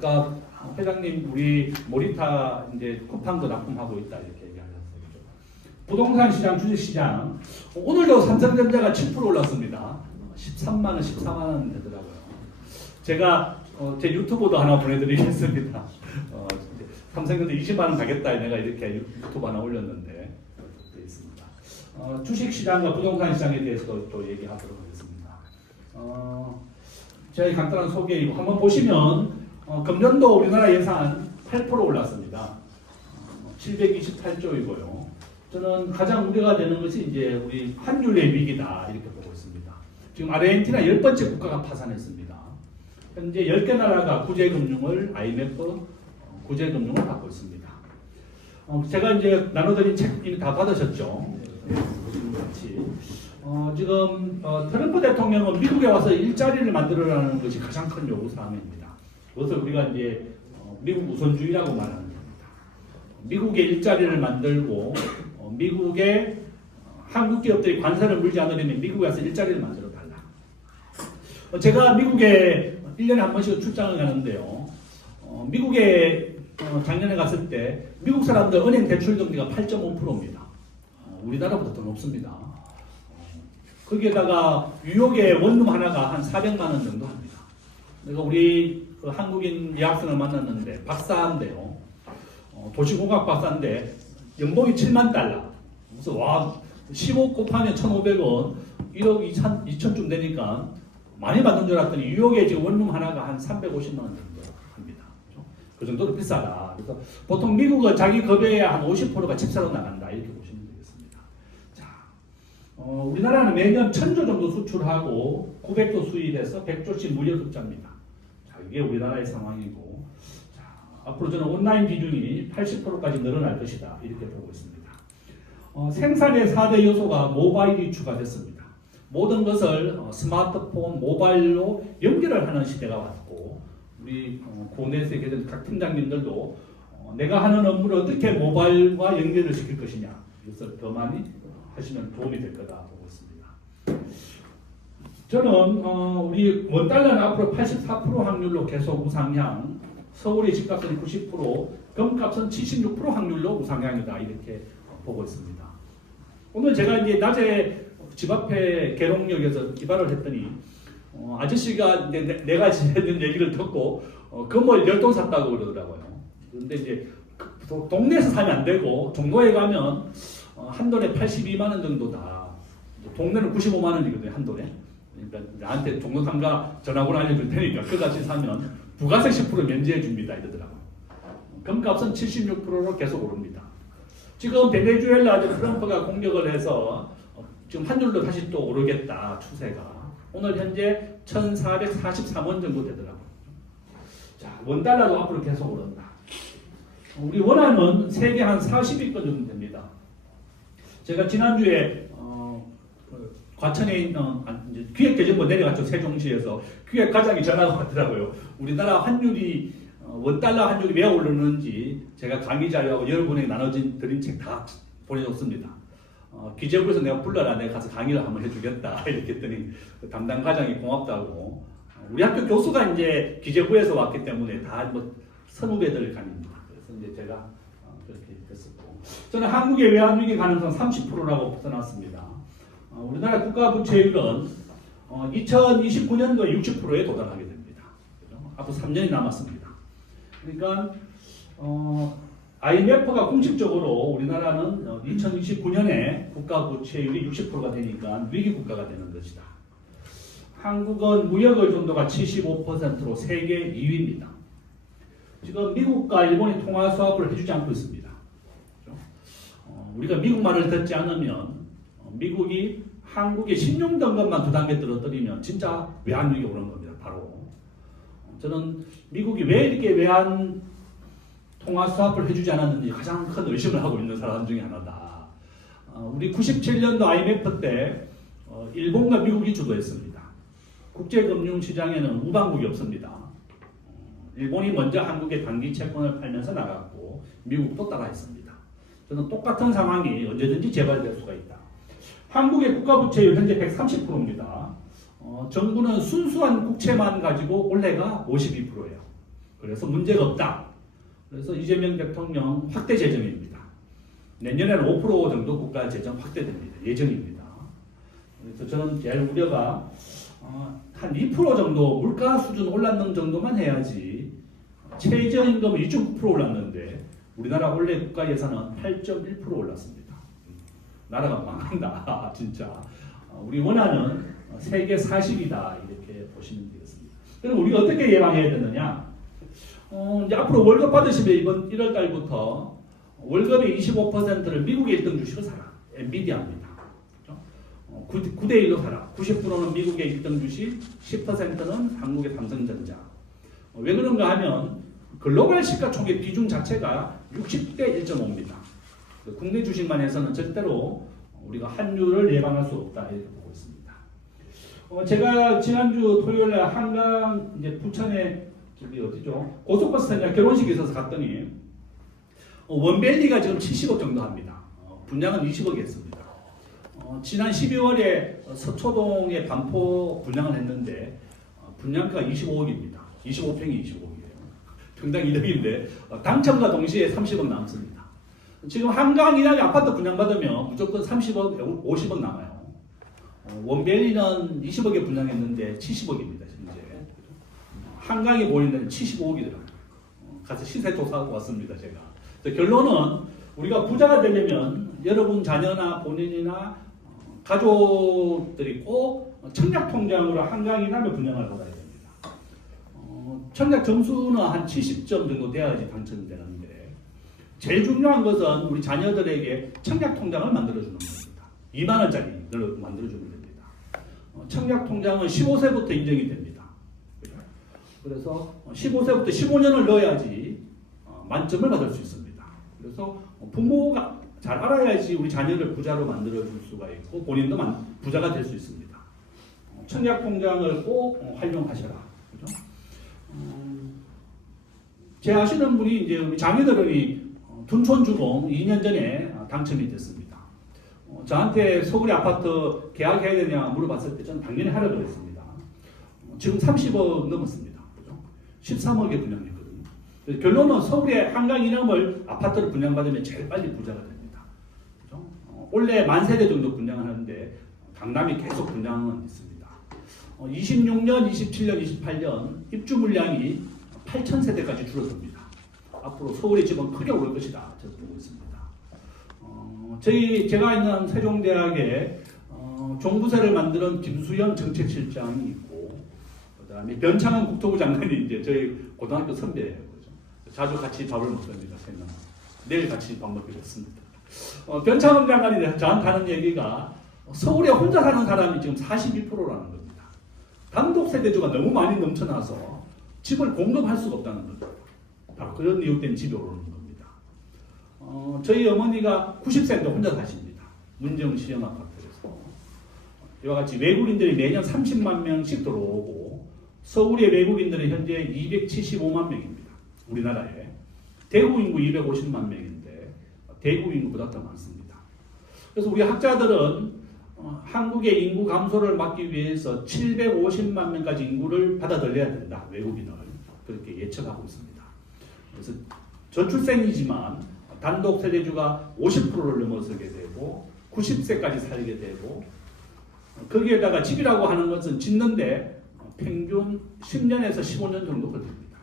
아까 회장님 우리 모리타 이제 쿠팡도 납품하고 있다 이렇게 얘기하셨어요. 부동산 시장, 주식 시장 오늘도 삼성전자가 7% 올랐습니다. 13만 원, 14만 원 되더라고요. 제가 제 유튜브도 하나 보내드리겠습니다. 삼성전자 20만 원 가겠다 내가 이렇게 유튜브 하나 올렸는데 되어 있습니다. 주식 시장과 부동산 시장에 대해서도 또 얘기하도록 하겠습니다. 제가 간단한 소개이고 한번 보시면 금년도 우리나라 예산 8% 올랐습니다. 728조이고요. 저는 가장 우려가 되는 것이 이제 우리 환율의 위기다 이렇게 보고 있습니다. 지금 아르헨티나 10번째 국가가 파산했습니다. 현재 10개 나라가 구제금융을 IMF 구제금융을 받고 있습니다. 제가 이제 나눠드린 책 이미 다 받으셨죠? 네, 보시는 것 같이. 지금 트럼프 대통령은 미국에 와서 일자리를 만들어라는 것이 가장 큰 요구 사항입니다. 그것을 우리가 이제 미국 우선주의라고 말하는 겁니다. 미국의 일자리를 만들고 미국의 한국 기업들이 관세를 물지 않으려면 미국에 와서 일자리를 만들어 달라. 제가 미국에 1년에 한 번씩 출장을 가는데요. 미국에 작년에 갔을 때 미국 사람들 은행 대출 금리가 8.5%입니다. 우리나라보다 더 높습니다. 거기에다가 뉴욕의 원룸 하나가 한 400만 원 정도 합니다. 내가 우리 한국인 여학생을 만났는데 박사인데요. 도시공학 박사인데 연봉이 7만 달러. 그래서 와 15 곱하면 1,500원 1억 2천쯤 되니까 많이 받는 줄 알았더니 뉴욕에 지금 원룸 하나가 한 350만 원 정도 합니다. 그 정도로 비싸다. 그래서 보통 미국은 자기 급여의 한 50%가 집 사러 나간다 이렇게 보시면 되겠습니다. 자, 우리나라는 매년 1,000조 정도 수출하고 900조 수입해서 100조씩 무역 흑자입니다. 자, 이게 우리나라의 상황이고, 자, 앞으로 저는 온라인 비중이 80%까지 늘어날 것이다 이렇게 보고 있습니다. 생산의 4대 요소가 모바일이 추가됐습니다. 모든 것을 스마트폰, 모바일로 연결을 하는 시대가 왔고 우리 고내에서 계신 각 팀장님들도 내가 하는 업무를 어떻게 모바일과 연결을 시킬 것이냐 그래서 더 많이 하시면 도움이 될 거다 보고 있습니다. 저는 우리 원달러는 앞으로 84% 확률로 계속 우상향, 서울의 집값은 90%, 금값은 76% 확률로 우상향이다 이렇게 보고 있습니다. 오늘 제가 이제 낮에 집 앞에 계룡역에서 이발을 했더니 아저씨가 내가 지내는 얘기를 듣고 건물 10동 샀다고 그러더라고요. 그런데 이제 동네에서 사면 안 되고 종로에 가면 한 돈에 82만 원 정도다. 동네는 95만 원이거든요 한 돈에. 그러니까 나한테 종로 상가 전화번호 알려줄 테니까 그같이 사면 부가세 10% 면제해 줍니다 이러더라고요. 금값은 76%로 계속 오릅니다. 지금 베네수엘라 트럼프가 공격을 해서 지금 환율도 다시 또 오르겠다 추세가 오늘 현재 1,443원 정도 되더라고요. 자, 원달러도 앞으로 계속 오른다. 우리 원화는 세계 한 40위권 정도 됩니다. 제가 지난주에 과천에 있는 기획재정부 내려갔죠. 세종시에서 기획과장이 전화가 왔더라고요. 우리나라 환율이 원달러 환율이 왜 오르는지 제가 강의 자료하고 여러분에게 나눠진 드린 책 다 보내줬습니다. 기재부에서 내가 불러라 내가 가서 강의를 한번 해주겠다 이렇게 했더니 그 담당 과장이 고맙다고 우리 학교 교수가 이제 기재부에서 왔기 때문에 다 뭐 선후배들 강의입니다. 그래서 이제 제가 그렇게 됐었고 저는 한국의 외환위기 가능성 30%라고 써놨습니다. 우리나라 국가부채율은 2029년도에 60%에 도달하게 됩니다. 앞으로 3년이 남았습니다. 그러니까 IMF가 공식적으로 우리나라는 2029년에 국가부채율이 60%가 되니까 위기 국가가 되는 것이다. 한국은 무역 의존도가 75%로 세계 2위입니다. 지금 미국과 일본이 통화 수합을 해주지 않고 있습니다. 우리가 미국 말을 듣지 않으면 미국이 한국의 신용등급만 2단계 떨어뜨리면 진짜 외환위기 오는 겁니다. 바로 저는 미국이 왜 이렇게 외환 통화 수합을 해주지 않았는지 가장 큰 의심을 하고 있는 사람 중에 하나다. 우리 97년도 IMF 때 일본과 미국이 주도했습니다. 국제금융시장에는 우방국이 없습니다. 일본이 먼저 한국의 단기 채권을 팔면서 나갔고 미국도 따라했습니다. 저는 똑같은 상황이 언제든지 재발될 수가 있다. 한국의 국가부채율 현재 130%입니다. 정부는 순수한 국채만 가지고 올해가 52%예요. 그래서 문제가 없다. 그래서 이재명 대통령 확대 재정입니다. 내년에는 5% 정도 국가 재정 확대됩니다. 예정입니다. 그래서 저는 제일 우려가 한 2% 정도 물가 수준 올랐는 정도만 해야지 최저임금은 2.9% 올랐는데 우리나라 원래 국가 예산은 8.1% 올랐습니다. 나라가 망한다 진짜. 우리 원하는 세계 40이다 이렇게 보시면 되겠습니다. 그럼 우리가 어떻게 예방해야 되느냐? 이제 앞으로 월급 받으시면 이번 1월 달부터 월급의 25%를 미국의 1등 주식을 사라. 엔비디아입니다. 9대1로 사라. 90%는 미국의 1등 주식, 10%는 한국의 삼성전자. 왜 그런가 하면 글로벌 시가총액 비중 자체가 60대 1.5입니다. 국내 주식만 해서는 절대로 우리가 환율을 예방할 수 없다 이렇게 보고 있습니다. 제가 지난주 토요일에 한강 이제 부천에 저기 어디죠? 고속버스 터미널 결혼식이 있어서 갔더니 원밸리가 지금 70억 정도 합니다. 분양은 20억이 했습니다. 지난 12월에 서초동에 반포 분양을 했는데 분양가가 25억입니다. 25평이 25억이에요. 평당 1억인데 당첨과 동시에 30억 남습니다. 지금 한강 이남의 아파트 분양받으면 무조건 30억, 50억 남아요. 원밸리는 20억에 분양했는데 70억입니다. 현재. 한강에 보이는 데는 75억이더라고요. 가서 시세 조사하고 왔습니다. 제가. 결론은 우리가 부자가 되려면 여러분 자녀나 본인이나 가족들이 꼭 청약통장으로 한강 이남에 분양을 받아야 됩니다. 청약 점수는 한 70점 정도 돼야지 당첨이 되는데 제일 중요한 것은 우리 자녀들에게 청약통장을 만들어주는 겁니다. 2만 원짜리를 만들어주면 됩니다. 청약통장은 15세부터 인정이 됩니다. 그래서 15세부터 15년을 넣어야지 만점을 받을 수 있습니다. 그래서 부모가 잘 알아야지 우리 자녀를 부자로 만들어줄 수가 있고 본인도 부자가 될 수 있습니다. 청약통장을 꼭 활용하셔라. 그죠? 제 아시는 분이 이제 우리 장인어른이 둔촌주공 2년 전에 당첨이 됐습니다. 저한테 서울의 아파트 계약해야 되냐 물어봤을 때 저는 당연히 하라고 그랬습니다. 지금 30억 넘었습니다. 그죠? 13억에 분양했거든요. 결론은 서울의 한강 이남을 아파트를 분양받으면 제일 빨리 부자가 됩니다. 그죠? 원래 10,000세대 정도 분양하는데 강남이 계속 분양은 있습니다. 26년, 27년, 28년 입주 물량이 8,000세대까지 줄어듭니다. 앞으로 서울의 집은 크게 오를 것이다. 저는 보고 있습니다. 제가 있는 세종대학에 종부세를 만드는 김수현 정책실장이 있고, 그다음에 변창흠 국토부 장관이 이제 저희 고등학교 선배예요. 그죠? 자주 같이 밥을 먹습니다. 내일 같이 밥 먹기로 했습니다. 변창흠 장관이 저한테 하는 얘기가 서울에 혼자 사는 사람이 지금 42%라는 겁니다. 단독 세대주가 너무 많이 넘쳐나서 집을 공급할 수가 없다는 겁니다. 바로 그런 이유 때문에 집에 오르는 겁니다. 저희 어머니가 90세인데 혼자 사십니다. 문정 시형 아파트에서. 이와 같이 외국인들이 매년 30만 명씩 들어오고 서울의 외국인들은 현재 275만 명입니다. 우리나라에. 대구 인구 250만 명인데 대구 인구보다 더 많습니다. 그래서 우리 학자들은 한국의 인구 감소를 막기 위해서 750만 명까지 인구를 받아들여야 된다. 외국인을. 그렇게 예측하고 있습니다. 그래서 저출생이지만 단독 세대주가 50%를 넘어서게 되고 90세까지 살게 되고 거기에다가 집이라고 하는 것은 짓는데 평균 10년에서 15년 정도 걸립니다.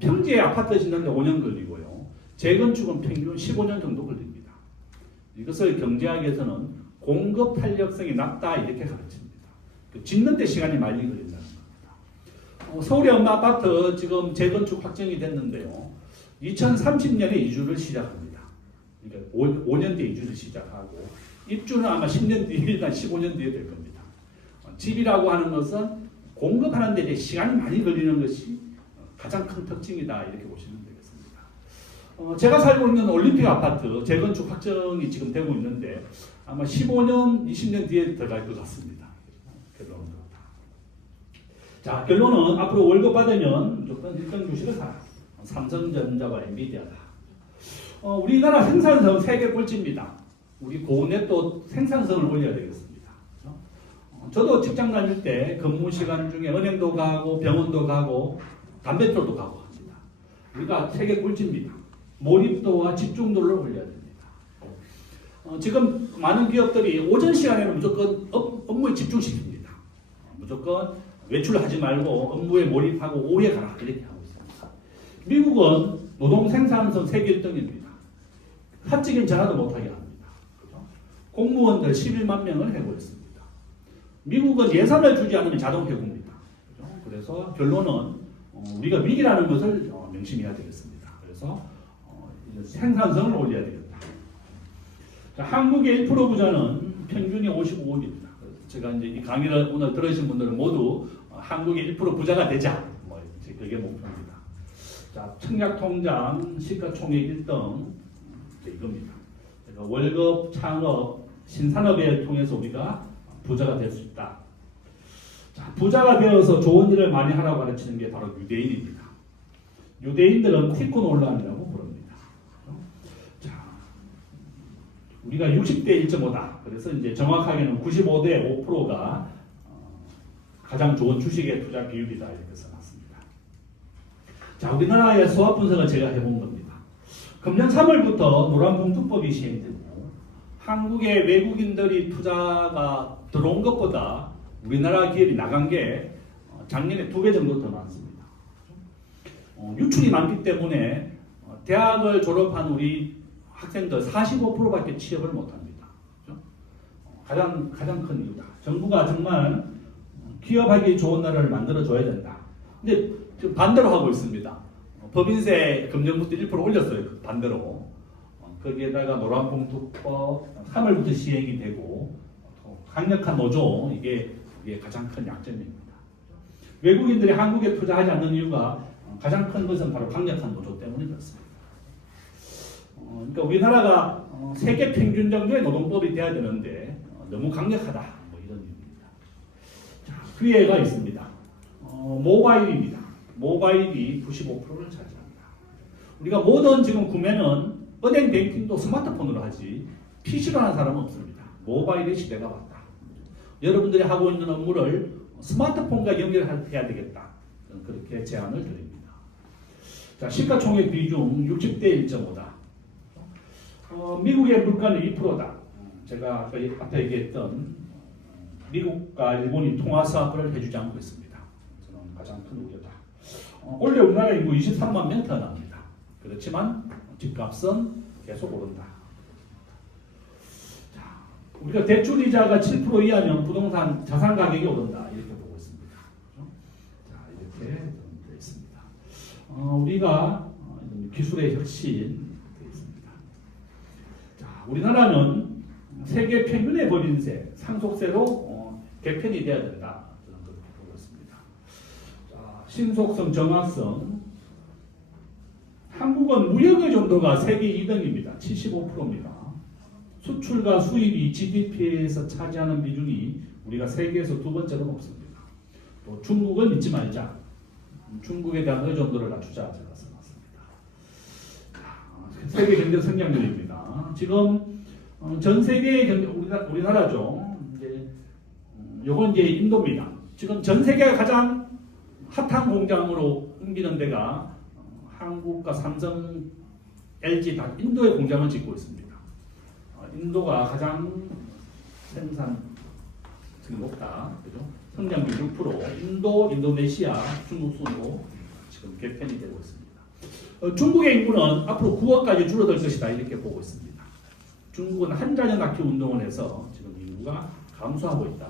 평지에 아파트 짓는데 5년 걸리고요. 재건축은 평균 15년 정도 걸립니다. 이것을 경제학에서는 공급 탄력성이 낮다 이렇게 가르칩니다. 짓는데 시간이 많이 걸린다는 겁니다. 서울의 엄마 아파트 지금 재건축 확정이 됐는데요. 2030년에 이주를 시작합니다. 그러니까 5년 뒤에 이주를 시작하고 입주는 아마 10년 뒤나 15년 뒤에 될 겁니다. 집이라고 하는 것은 공급하는 데 시간이 많이 걸리는 것이 가장 큰 특징이다 이렇게 보시면 되겠습니다. 제가 살고 있는 올림픽 아파트 재건축 확정이 지금 되고 있는데 아마 15년, 20년 뒤에 들어갈 것 같습니다. 결론은 그렇다. 자, 결론은 앞으로 월급 받으면 무조건 1등 주식을 사라. 삼성전자와 엔비디아다. 우리나라 생산성 세계 꼴찌입니다. 우리 고운에 또 생산성을 올려야 되겠습니다. 저도 직장 다닐 때 근무 시간 중에 은행도 가고 병원도 가고 담배표도 가고 합니다. 우리가 세계 꼴찌입니다. 몰입도와 집중도를 올려야 됩니다. 지금 많은 기업들이 오전 시간에는 무조건 업무에 집중시킵니다. 무조건 외출을 하지 말고 업무에 몰입하고 오후에 가라 이렇게 하고 있습니다. 미국은 노동 생산성 세계 1등입니다. 사적인 전화도 못하게 합니다. 그렇죠? 공무원들 11만 명을 해고했습니다. 미국은 예산을 주지 않으면 자동 해고입니다. 그렇죠? 그래서 결론은 우리가 위기라는 것을 명심해야 되겠습니다. 그래서 생산성을 올려야 되겠다. 자, 한국의 1% 부자는 평균이 55입니다. 제가 이제 이 강의를 오늘 들으신 분들은 모두 한국의 1% 부자가 되자. 뭐 그게 목표입니다. 자, 청약통장 시가총액 1등 이겁니다. 그러니까 월급, 창업, 신산업을 통해서 우리가 부자가 될 수 있다. 자, 부자가 되어서 좋은 일을 많이 하라고 가르치는 게 바로 유대인입니다. 유대인들은 티콘 논란이라고 부릅니다. 자, 우리가 60대 1.5다. 그래서 이제 정확하게는 95대 5%가 가장 좋은 주식의 투자 비율이다 이렇게 써놨습니다. 자, 우리나라의 수학 분석을 제가 해본 겁니다. 금년 3월부터 노란봉투법이 시행되고 한국의 외국인들이 투자가 들어온 것보다 우리나라 기업이 나간 게 작년에 2배 정도 더 많습니다. 유출이 많기 때문에 대학을 졸업한 우리 학생들 45%밖에 취업을 못합니다. 가장 큰 이유다. 정부가 정말 기업하기 좋은 나라를 만들어줘야 된다. 근데 지금 반대로 하고 있습니다. 법인세 금년부터 1% 올렸어요. 반대로. 거기에다가 노란봉투법 3월부터 시행이 되고 강력한 노조 이게 가장 큰 약점입니다. 외국인들이 한국에 투자하지 않는 이유가 가장 큰 것은 바로 강력한 노조 때문에 그렇습니다. 그러니까 우리나라가 세계 평균 정도의 노동법이 돼야 되는데 너무 강력하다. 뭐 이런 이유입니다. 자, 기회가 있습니다. 모바일입니다. 모바일이 95%를 차지합니다. 우리가 모든 지금 구매는 은행 뱅킹도 스마트폰으로 하지 PC로 하는 사람은 없습니다. 모바일의 시대가 왔다. 여러분들이 하고 있는 업무를 스마트폰과 연결해야 되겠다. 그렇게 제안을 드립니다. 자, 시가총액 비중 60대 1.5다. 미국의 물가는 2%다. 제가 앞에 얘기했던 미국과 일본이 통화 사업을 해주지 않고 있습니다. 저는 가장 큰 우려다. 올해 우리나라 인구 23만 명 태어납니다. 그렇지만 집값은 계속 오른다. 자, 우리가 대출 이자가 7% 이하면 부동산 자산 가격이 오른다. 이렇게 보고 있습니다. 자, 이렇게 되어 있습니다. 우리가 기술의 혁신 되어 있습니다. 자, 우리나라는 세계 평균의 법인세, 상속세로 개편이 되어야 된다. 저는 그렇게 보고 있습니다. 자, 신속성, 정확성. 한국은 무역 의존도가 세계 2등입니다. 75%입니다. 수출과 수입이 GDP에서 차지하는 비중이 우리가 세계에서 두 번째로 높습니다. 또 중국을 믿지 말자. 중국에 대한 의존도를 낮추자 제가 써놨습니다. 세계 경제 성장률입니다. 지금 전 세계의 경제 우리나라죠. 이제 요건 이제 인도입니다. 지금 전 세계가 가장 핫한 공장으로 옮기는 데가 한국과 삼성, LG 다 인도에 공장을 짓고 있습니다. 인도가 가장 생산성이 높다. 그죠? 성장률 6%, 인도, 인도네시아, 중국 순으로 지금 개편이 되고 있습니다. 중국의 인구는 앞으로 9억까지 줄어들 것이다 이렇게 보고 있습니다. 중국은 한자녀 낳기 운동을 해서 지금 인구가 감소하고 있다.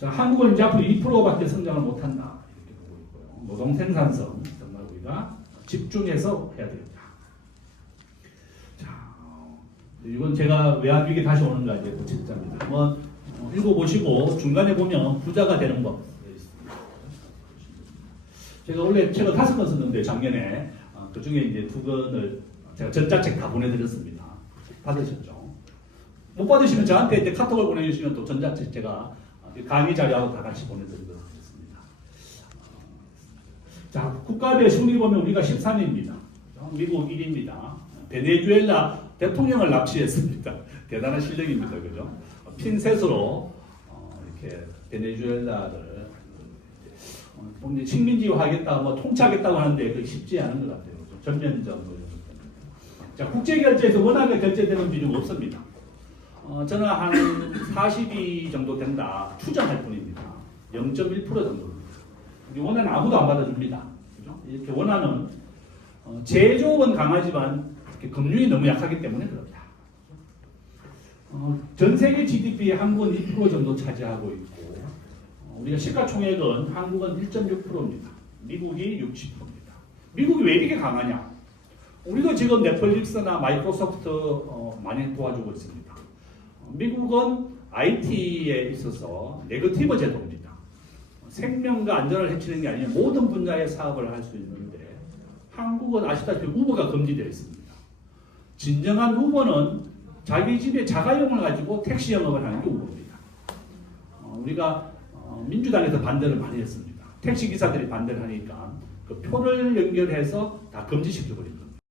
자, 한국은 이제 앞으로 2%밖에 성장을 못한다 이렇게 보고 있고요. 노동 생산성 정말 우리가 집중해서 해야 되겠다. 자, 이건 제가 외환위기 다시 오는가 이제 그 책자입니다. 한번 읽어보시고 중간에 보면 부자가 되는 법. 제가 원래 책을 5권 썼는데 작년에 그 중에 이제 2권을 제가 전자책 다 보내드렸습니다. 받으셨죠? 못 받으시면 저한테 이제 카톡을 보내주시면 또 전자책 제가 강의 자료하고 다 같이 보내드리도록 하겠습니다. 자, 국가별 순위 보면 우리가 13위입니다. 미국 1위입니다. 베네수엘라 대통령을 납치했습니다. 대단한 실력입니다. 그죠? 핀셋으로 이렇게 베네수엘라를 이제 식민지화하겠다, 뭐 통치하겠다고 하는데 그게 쉽지 않은 것 같아요. 전면적으로. 자, 국제결제에서 원화가 결제되는 비중은 없습니다. 저는 한 42 정도 된다 추정할 뿐입니다. 0.1% 정도. 원화는 아무도 안 받아줍니다. 그죠? 이렇게 원화는 제조업은 강하지만 금융이 너무 약하기 때문에 그렇다. 전 세계 GDP의 한국은 2% 정도 차지하고 있고, 우리가 시가총액은 한국은 1.6%입니다. 미국이 60%입니다. 미국이 왜 이렇게 강하냐? 우리도 지금 넷플릭스나 마이크로소프트 많이 도와주고 있습니다. 미국은 IT에 있어서 네거티브 제도입니다. 생명과 안전을 해치는 게 아니라 모든 분야의 사업을 할 수 있는데, 한국은 아시다시피 우버가 금지되어 있습니다. 진정한 우버는 자기 집에 자가용을 가지고 택시 영업을 하는 게 우버입니다. 우리가 민주당에서 반대를 많이 했습니다. 택시 기사들이 반대를 하니까 그 표를 연결해서 다 금지시켜버린 겁니다.